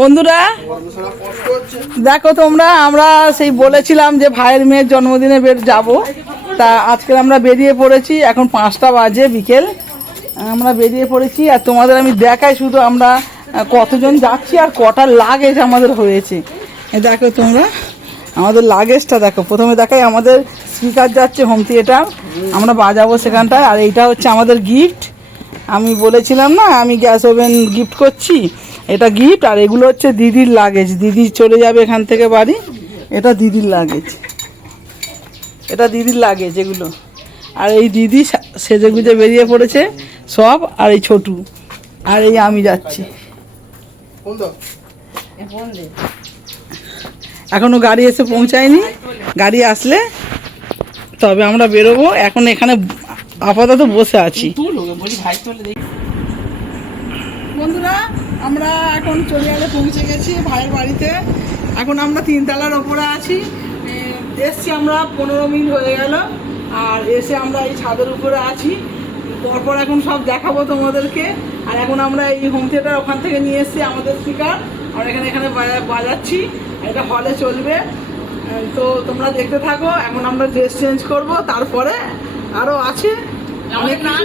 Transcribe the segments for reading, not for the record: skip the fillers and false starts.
বন্ধুরা দেখো তোমরা, আমরা সেই বলেছিলাম যে ভাইয়ের মেয়ের জন্মদিনে যাব, তা আজকে আমরা বেরিয়ে পড়েছি। এখন 5টা বাজে বিকেল, আমরা বেরিয়ে পড়েছি। আর তোমাদের আমি দেখাই শুধু আমরা কতজন যাচ্ছি আর কটা লাগেজ আমাদের হয়েছে। দেখো তোমরা আমাদের লাগেজটা দেখো। প্রথমে দেখাই আমাদের স্পিকার যাচ্ছে হোম থিয়েটার, আমরা বাজাবো সেখানটায়। আর এইটা হচ্ছে আমাদের গিফট, আমি বলেছিলাম না আমি গ্যাস ওভেন গিফট করছি, এটা গিফট। আর এগুলো হচ্ছে দিদির লাগেজ, দিদি চলে যাবে এখান থেকে বাড়ি, এটা দিদির লাগেজ, এটা দিদির লাগেজ এগুলো। আর এই দিদি সেজে গুজে বেরিয়ে পড়েছে সব, আর এই ছোটু, আর এই আমি যাচ্ছি। এখনো গাড়ি এসে পৌঁছায়নি, গাড়ি আসলে তবে আমরা বেরোবো। এখন এখানে আপাতত বসে আছি। বন্ধুরা আমরা এখন চলে পৌঁছে গেছি ভাইয়ের বাড়িতে। এখন আমরা 3 তলার ওপরে আছি, এসছি আমরা 15 মিনিট হয়ে গেল। আর এসে আমরা এই ছাদের উপরে আছি, পরপর এখন সব দেখাবো তোমাদেরকে। আর এখন আমরা এই হোম থিয়েটার ওখান থেকে নিয়ে এসছি আমাদের স্পিকার, আমরা এখানে বাজাচ্ছি, এটা হলে চলবে। তো তোমরা দেখতে থাকো। এখন আমরা ড্রেস চেঞ্জ করব, তারপরে আরও আছে অনেক কিছু।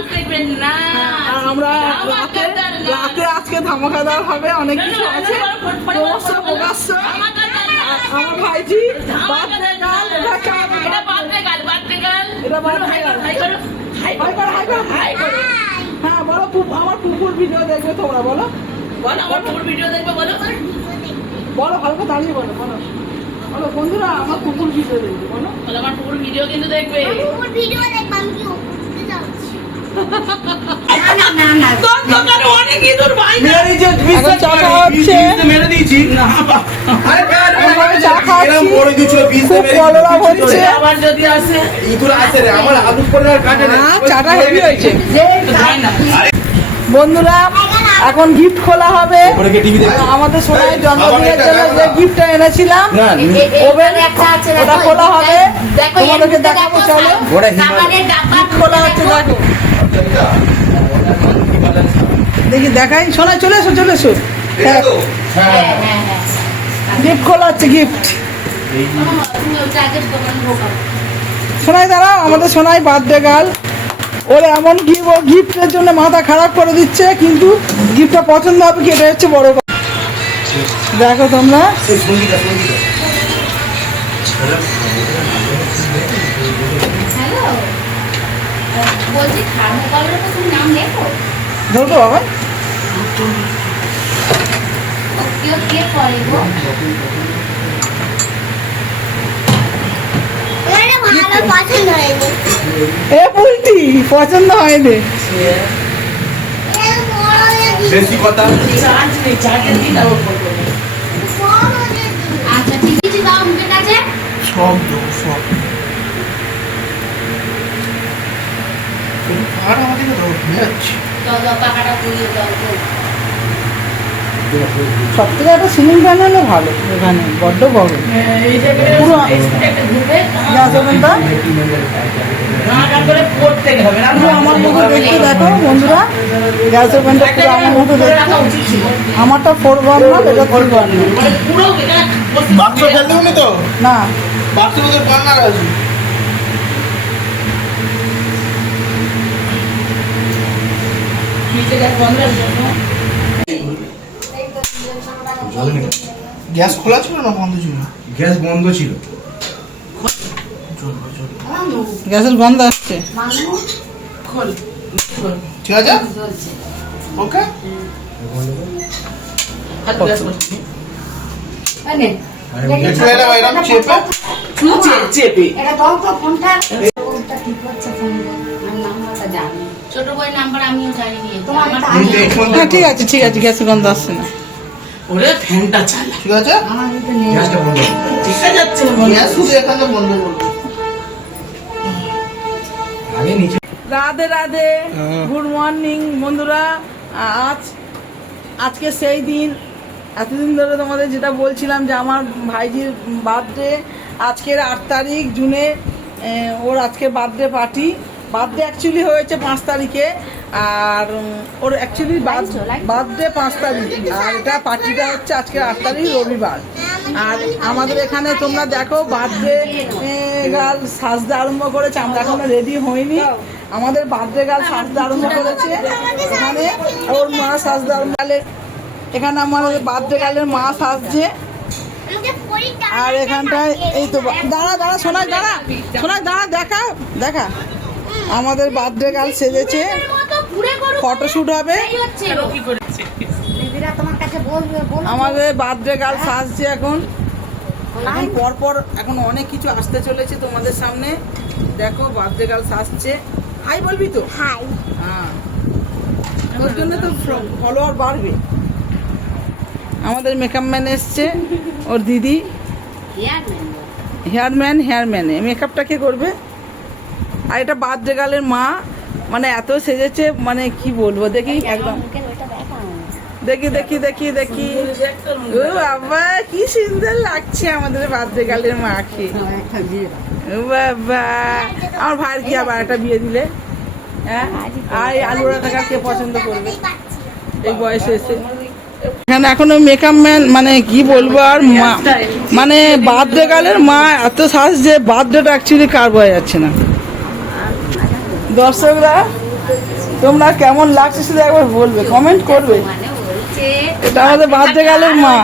আর আমরা রাতে আজকে ধামাকাদার হবে, অনেক কিছু আছে, প্রকাশ্য। আমার ভাইজি হ্যাঁ বলো, আমার পুকুর ভিডিও দেখবে তোমরা, বলো আমার পুকুর ভিডিও দেখবে, বলো ভালো করে দাঁড়িয়ে বলো, বলো বলো বন্ধুরা আমার পুকুর ভিডিও দেখবে, বলো আমার পুকুর ভিডিও কিন্তু দেখবে, পুকুর ভিডিও দেখবে। আমি কি উপরে যাচ্ছি? বন্ধুরা এখন গিফট খোলা হবে আমাদের সোনার জন্মদিনের জন্য, যে গিফটটা এনেছিলাম ওভেন ওটা খোলা হবে, তোমাদেরকে দেখাবো। চলো গিফট খোলা হচ্ছে, দেখো দেখি দেখাই। সোনাই চলে এসো, চলে এসো, গিফট খোলা হচ্ছে, গিফট। সোনাই দাঁড়াও, আমাদের সোনাই বার্থডে গার্ল, ওর এমন কি ও গিফটের জন্য মাথা খারাপ করে দিচ্ছে, কিন্তু গিফটটা পছন্দ হবে কি এটা হচ্ছে বড় কথা। দেখো তোমরা ধরো বাবা, এ বুলটি পছন্দ হয়নি, বেশি কথা। আচ্ছা ঠিক আছে, দাও আমাদের কাছে সব দাও, সব আর আমাদের দাও, যাচ্ছি দাও দাও, টাকাটা পুরো দাও। সব থেকে একটা সিলিং ফ্যান হলে ভালো, এখানে বড্ড বড় পুরো গ্যাস ওভেনটা আমার মতো দেখতে। দেখো বন্ধুরা গ্যাস ওভেনটা পুরো আমার মতো দেখতে, আমারটা 4 বার্নার, এটা 3 বার্নার। বাক্স ফেলতে তো না, বাক্স বার্নার আছে। গ্যাস খোলা ছিল না বন্ধ ছিল? গ্যাস বন্ধ ছিল, গ্যাসের গন্ধ আসছে। ঠিক আছে, ওকে। ছোট বই নাম্বার আমিও জানি, ঠিক আছে ঠিক আছে, গ্যাসের গন্ধ আসছে না। ওরে ফ্যানটা চালা, ঠিক আছে, গ্যাসটা বন্ধ, ঠিক আছে, যাচ্ছে গ্যাস শুধু এখানে বন্ধ করব। আগে নিচে। রাধে রাধে, গুড মর্নিং বন্ধুরা। আজকে সেই দিন, এতদিন ধরে তোমাদের যেটা বলছিলাম যে আমার ভাইজির বার্থডে, আজকের 8 তারিখ জুনে ওর আজকে বার্থডে পার্টি। বার্থডে অ্যাকচুয়ালি হয়েছে 5 তারিখে, আর ওর অ্যাকচুয়ালি বার্থডে 5 তারিখ, আর এটা পার্টিটা হচ্ছে আজকে 8 তারিখ রবিবার। আর আমাদের এখানে তোমরা দেখো বার্থডে গার্ল সাজতে আরম্ভ করেছে, আমরা এখনো রেডি হইনি। আমাদের বার্থডে গার্ল সাজতে আরম্ভ করেছে এখানে, ওর মা সাজতে আরম্ভ, এখানে আমাদের বার্থডে গার্লের মা সাজছে। আর এখানটায় এই তো দাঁড়া সোনাই দাঁড়া দেখা আমাদের বার্থডে গার্ল সেজেছে, ফটোশুট হবে। আমাদের বার্থডে গার্ল সাজছে এখন পরপর, এখন অনেক কিছু আসতে চলেছে তোমাদের সামনে। দেখো বার্থডে গার্ল সাজছে। হাই বলবি তো? হাই। হ্যাঁ, ওর জন্য তো ফলোয়ার বাড়বে। আমাদের মেকআপ ম্যান এসছে, ওর দিদি। হেয়ারম্যান মেকআপটা কে করবে? আর এটা বার্থডে গার্লের মা, মানে এত সেজেছে, মানে কি বলবো, দেখি একদম দেখি ও বাবা কি সুন্দর লাগছে আমাদের বার্থডে গার্লের মাকে। ও বাবা, আমার ভাইয়ের কি আবার একটা বিয়ে দিলে? হ্যাঁ, আর আলুরা টাকা কে পছন্দ করবে এই বয়সে এসে? এখানে এখনো মেকআপ ম্যান, মানে কি বলবো আর, মানে বার্থডে গার্লের মা এত সাজ যে বার্থডেটা অ্যাকচুয়ালি কার বোঝা যাচ্ছে না। দর্শকরা তোমরা কেমন লাগছে শুধু একবার বলবে, কমেন্ট করবে। এটা আমাদের বার্থডে গার্লের মা।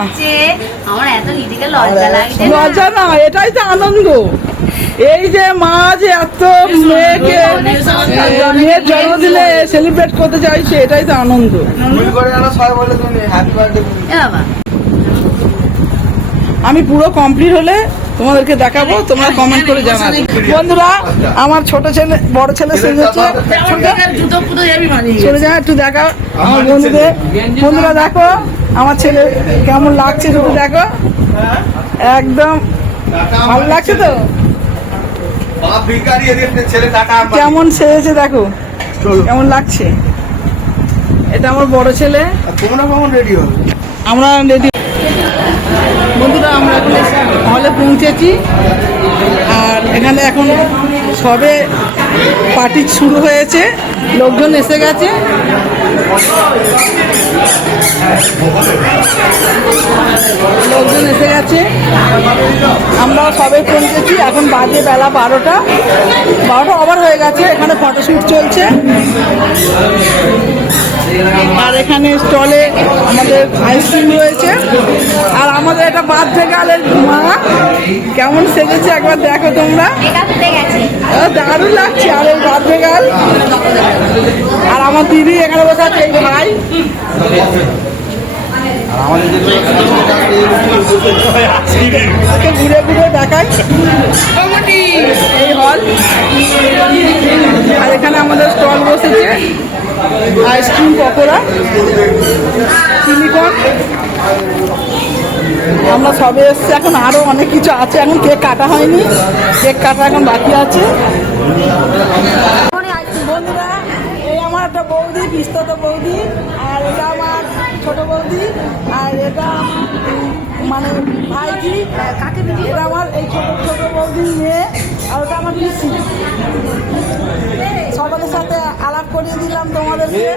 লজ্জা না, এটাই তো আনন্দ। এই যে মা যে এত মেয়ের জন্মদিনে সেলিব্রেট করতে চাইছে, এটাই তো আনন্দ। আমি পুরো কমপ্লিট হলে তোমাদেরকে দেখাবো, তোমরা কমেন্ট করে জানাবে। বন্ধুরা, আমার ছোট ছেলে বড় ছেলে সেজেছে, চলে যা একটু দেখাও আমার বন্ধুদের। বন্ধুরা দেখো আমার ছেলে কেমন লাগছে, শুধু দেখো, একদম ভালো লাগছে তো। কেমন সেজেছে দেখো, কেমন লাগছে। এটা আমার বড় ছেলে। আমরা রেডি। বন্ধুরা, আমরা এখন হলে পৌঁছেছি, আর এখানে এখন সবে পার্টি শুরু হয়েছে, লোকজন এসে গেছে। আমরাও সবে পৌঁছেছি। এখন বাজে বেলা 12টা ওভার হয়ে গেছে। এখানে ফটোশ্যুট চলছে, আর এখানে স্টলে আমাদের আইসক্রিম রয়েছে। আর আমাদের এটা বার্থডে গার্লের মা কেমন সেজেছে একবার দেখো তোমরা, দারুণ লাগছে। আর এই বার্থডে গার্ল, আর আমার দিদি এখানে বসে আছে, এই ভাই। ঘুরে ঘুরে দেখাই এই হল। আর এখানে আমাদের স্টল বসেছে, আইসক্রিম, পকোড়া, চিলিকন। আমরা সবে এসছি, এখন আরো অনেক কিছু আছে। এখন কেক কাটা হয়নি, কেক কাটা এখন বাকি আছে। বন্ধুরা, এই আমার একটা বৌদি, পিস্তত বৌদি, আর এটা আমার ছোট বৌদি, আর এটা মানে ভাইজি, এটা আমার এই ছোট বৌদির মেয়ে, আর ওটা আমার পিসি। সবাদের সাথে আলাপ করিয়ে দিলাম তোমাদেরকে।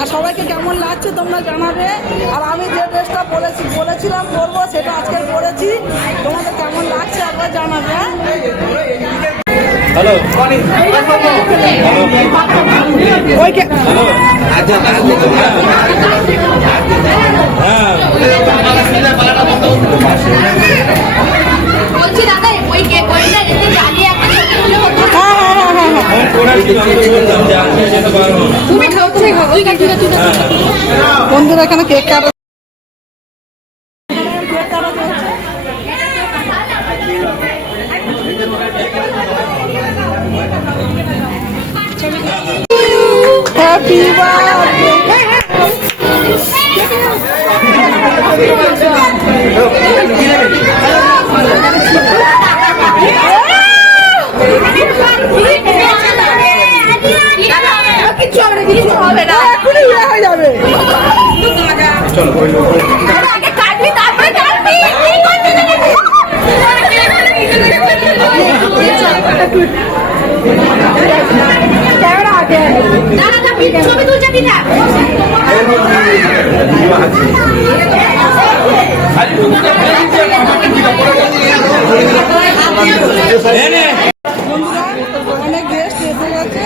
আর সবাইকে কেমন লাগছে তোমরা জানাবে। আর আমি যে ড্রেসটা বলেছিলাম করবো, সেটা আজকে করেছি। তোমাদের কেমন লাগছে একবার জানাবে। হ্যালো, বন্ধুরা এখানে কেক কাটা হ্যাপি ছবি তুলছে কিনা অনেক গেস্ট এসে গেছে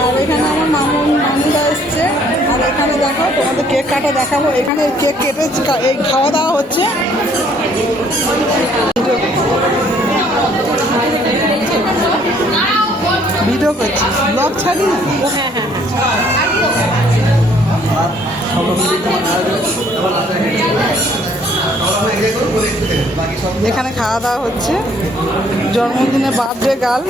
আর এখানে আমার মামুরা এসছে আর এখানে দেখো তোমাদের কেক কাটা দেখাবো এখানে কেক কেটে এই খাওয়া দাওয়া হচ্ছে ভিডিও করছি ব্লগ ছাড়ি না এখানে খাওয়া দাওয়া হচ্ছে জন্মদিনে বার্থডে গার্ল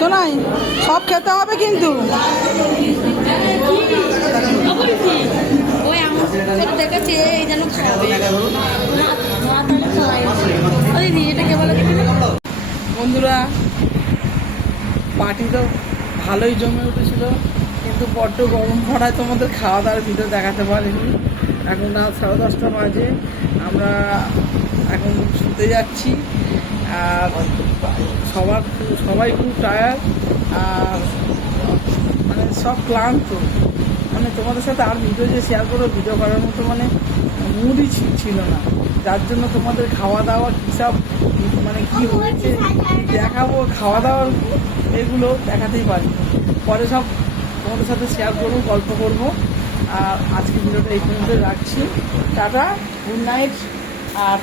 শোনাই সব খেতে হবে কিন্তু বন্ধুরা পার্টি তো ভালোই জমে উঠেছিল কিন্তু বড্ড গরম পড়ায় তোমাদের খাওয়া দাওয়ার ভিডিও দেখাতে পারিনি এখন রাত 10:30 বাজে আমরা এখন শুতে যাচ্ছি আর সবাই খুব টায়ার্ড আর মানে সব ক্লান্ত মানে তোমাদের সাথে আর ভিডিও যে শেয়ার করো ভিডিও করার মতো মানে মুডই ছিল না যার জন্য তোমাদের খাওয়া দাওয়া কী সব মানে কী হয়েছে দেখাবো খাওয়া দাওয়ার এগুলো দেখাতেই পারি পরে সব তোমাদের সাথে শেয়ার করবো গল্প করবো আর আজকে ভিডিওটা এই পর্যন্ত রাখছি টাটা গুড নাইট আর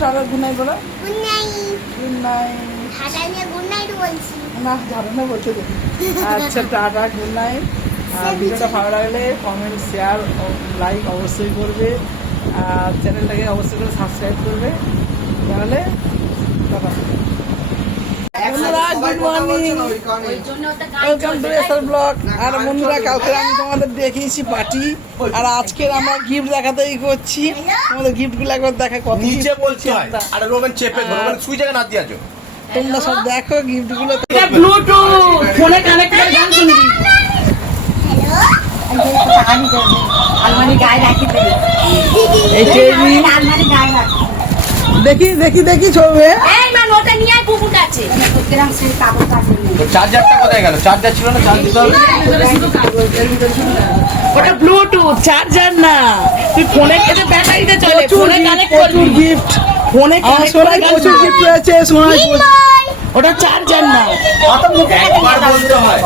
টাটা গুড নাইট বলো গুড নাইট না ধারণা বলছে দেখি আচ্ছা টাটা গুড নাইট আর ভিডিওটা ভালো লাগলে কমেন্ট শেয়ার লাইক অবশ্যই করবে আর চ্যানেলটাকে অবশ্যই করে সাবস্ক্রাইব করবে তাহলে good morning welcome to SR blog আর বন্ধুরা কালকে আমি তোমাদের দেখিয়েছি পার্টি আর আজকের আমরা গিফট দেখাতেই করছি তোমাদের গিফটগুলো একবার দেখা কত নিচে বলছি আর রোবেন চেপে ধরো সুই জায়গা না দিয়াছো তোমরা সব দেখো গিফটগুলো এটা ব্লুটুথ ফোনে কানেক্ট করে গান শুনবি আলমারি গায়ে রাখি দেবে এই টেবি আলমারি গায়ে রাখি দেখি ছবি এই মা ওটা নিয়ে আয় কুকুর কাছে গ্রাম সে কাপড় কাছে তো চার্জারটা কোথায় গেল চার্জার ছিল না চার্জ দিতে হবে ওটা ব্লুটুথ চার্জার না তুই ফোনের সাথে ব্যাটারিতে চলে ফোনে কানেক্ট করবি গিফট ফোনে কানেক্ট করে প্রচুর গিফট রয়েছে সোনাই ওটা চার্জার না অত মুখে একবার বলতে হয়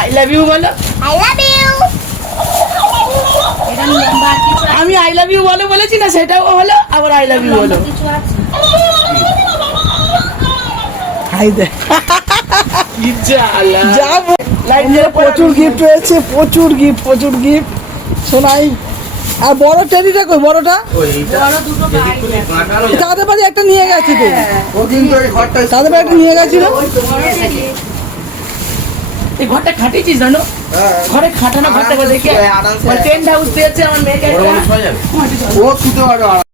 আই লাভ ইউ বলো আই লাভ ইউ এটা লম্বা কিছু আমি আই লাভ ইউ বলেছি না সেটাও হলো আবার আই লাভ ইউ বলো কিছু আছে হাই দে কি জ্বালা যাব লাইনে প্রচুর গিফট রয়েছে প্রচুর গিফট সোনাই আর বড় টেডিটা কই বড়টা বড় দুটো গাড়ি তাদের বাড়ি একটা নিয়ে গেছি তো ও কিন্তু এই ঘরটা তাদের বাড়ি একটা নিয়ে গেছিল এই ঘরটা খাটিয়েছিস জানো ঘরে খাটানো ঘরটা দেখে টেন্ট হাউস পেয়েছে আমার মেয়েকে ও শুতে পারো